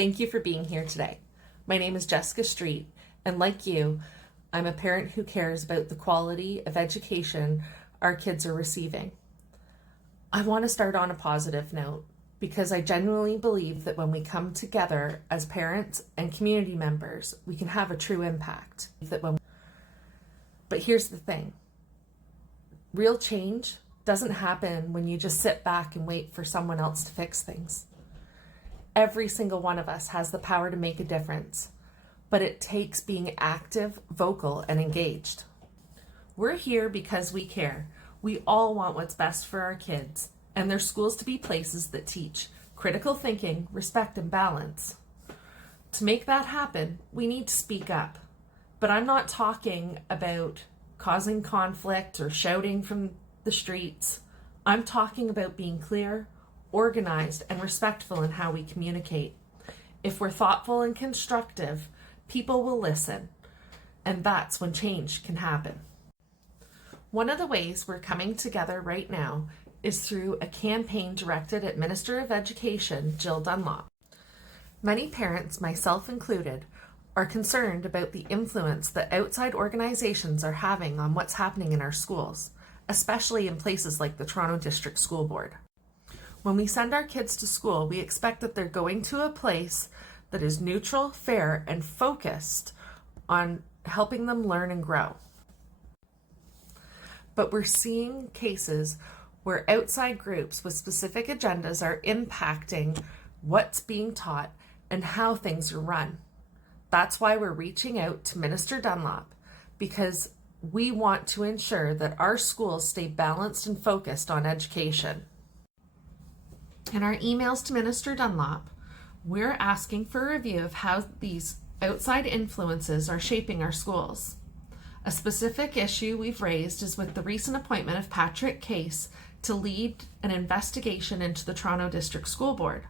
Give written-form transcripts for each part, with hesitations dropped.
Thank you for being here today. My name is Jessica Street, and like you, I'm a parent who cares about the quality of education our kids are receiving. I want to start on a positive note because I genuinely believe that when we come together as parents and community members, we can have a true impact. But here's the thing. Real change doesn't happen when you just sit back and wait for someone else to fix things. Every single one of us has the power to make a difference, but it takes being active, vocal, and engaged. We're here because we care. We all want what's best for our kids and their schools to be places that teach critical thinking, respect, and balance. To make that happen, we need to speak up. But I'm not talking about causing conflict or shouting from the streets. I'm talking about being clear, organized, and respectful in how we communicate. If we're thoughtful and constructive, people will listen, and that's when change can happen. One of the ways we're coming together right now is through a campaign directed at Minister of Education, Jill Dunlop. Many parents, myself included, are concerned about the influence that outside organizations are having on what's happening in our schools, especially in places like the Toronto District School Board. When we send our kids to school, we expect that they're going to a place that is neutral, fair, and focused on helping them learn and grow. But we're seeing cases where outside groups with specific agendas are impacting what's being taught and how things are run. That's why we're reaching out to Minister Dunlop, because we want to ensure that our schools stay balanced and focused on education. In our emails to Minister Dunlop, we're asking for a review of how these outside influences are shaping our schools. A specific issue we've raised is with the recent appointment of Patrick Case to lead an investigation into the Toronto District School Board.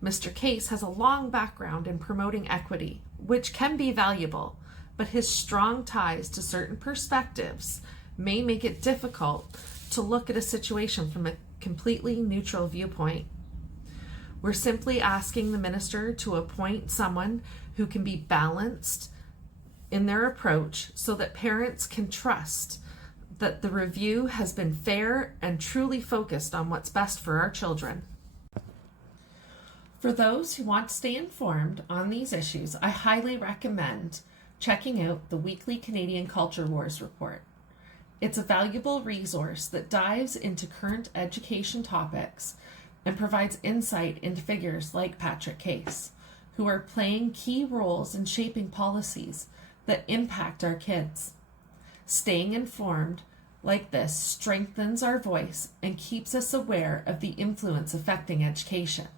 Mr. Case has a long background in promoting equity, which can be valuable, but his strong ties to certain perspectives may make it difficult to look at a situation from a completely neutral viewpoint. We're simply asking the minister to appoint someone who can be balanced in their approach so that parents can trust that the review has been fair and truly focused on what's best for our children. For those who want to stay informed on these issues, I highly recommend checking out the weekly Canadian Culture Wars report. It's a valuable resource that dives into current education topics and provides insight into figures like Patrick Case, who are playing key roles in shaping policies that impact our kids. Staying informed like this strengthens our voice and keeps us aware of the influence affecting education.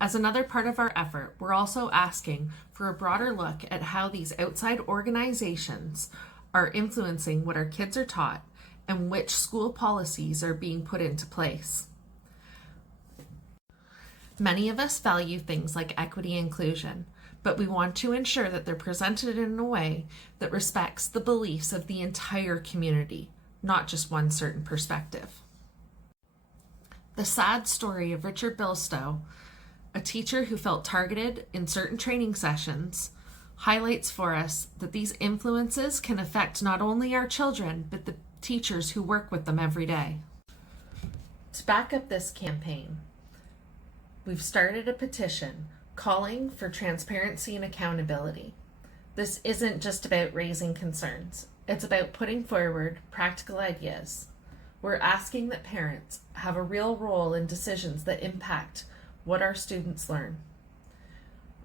As another part of our effort, we're also asking for a broader look at how these outside organizations are influencing what our kids are taught and which school policies are being put into place. Many of us value things like equity and inclusion, but we want to ensure that they're presented in a way that respects the beliefs of the entire community, not just one certain perspective. The sad story of Richard Bilstow, a teacher who felt targeted in certain training sessions, highlights for us that these influences can affect not only our children, but the teachers who work with them every day. To back up this campaign, we've started a petition calling for transparency and accountability. This isn't just about raising concerns. It's about putting forward practical ideas. We're asking that parents have a real role in decisions that impact what our students learn.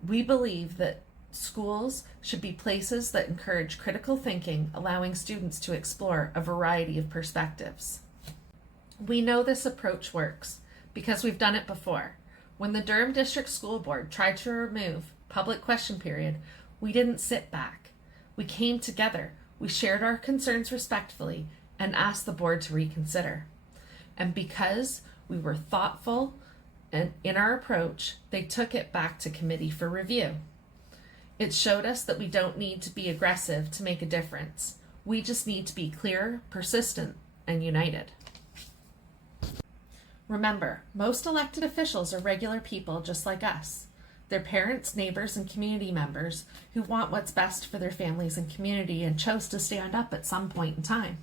We believe that schools should be places that encourage critical thinking, allowing students to explore a variety of perspectives. We know this approach works because we've done it before. When the Durham District School Board tried to remove public question period, we didn't sit back. We came together, we shared our concerns respectfully, and asked the board to reconsider. And because we were thoughtful and in our approach, they took it back to committee for review. It showed us that we don't need to be aggressive to make a difference. We just need to be clear, persistent, and united. Remember, most elected officials are regular people just like us. They're parents, neighbors, and community members who want what's best for their families and community and chose to stand up at some point in time.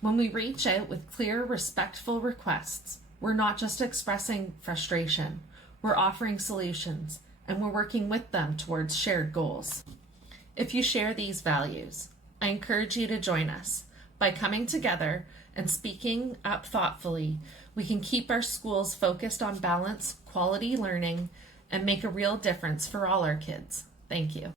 When we reach out with clear, respectful requests, we're not just expressing frustration, we're offering solutions, and we're working with them towards shared goals. If you share these values, I encourage you to join us. By coming together and speaking up thoughtfully, we can keep our schools focused on balance, quality learning, and make a real difference for all our kids. Thank you.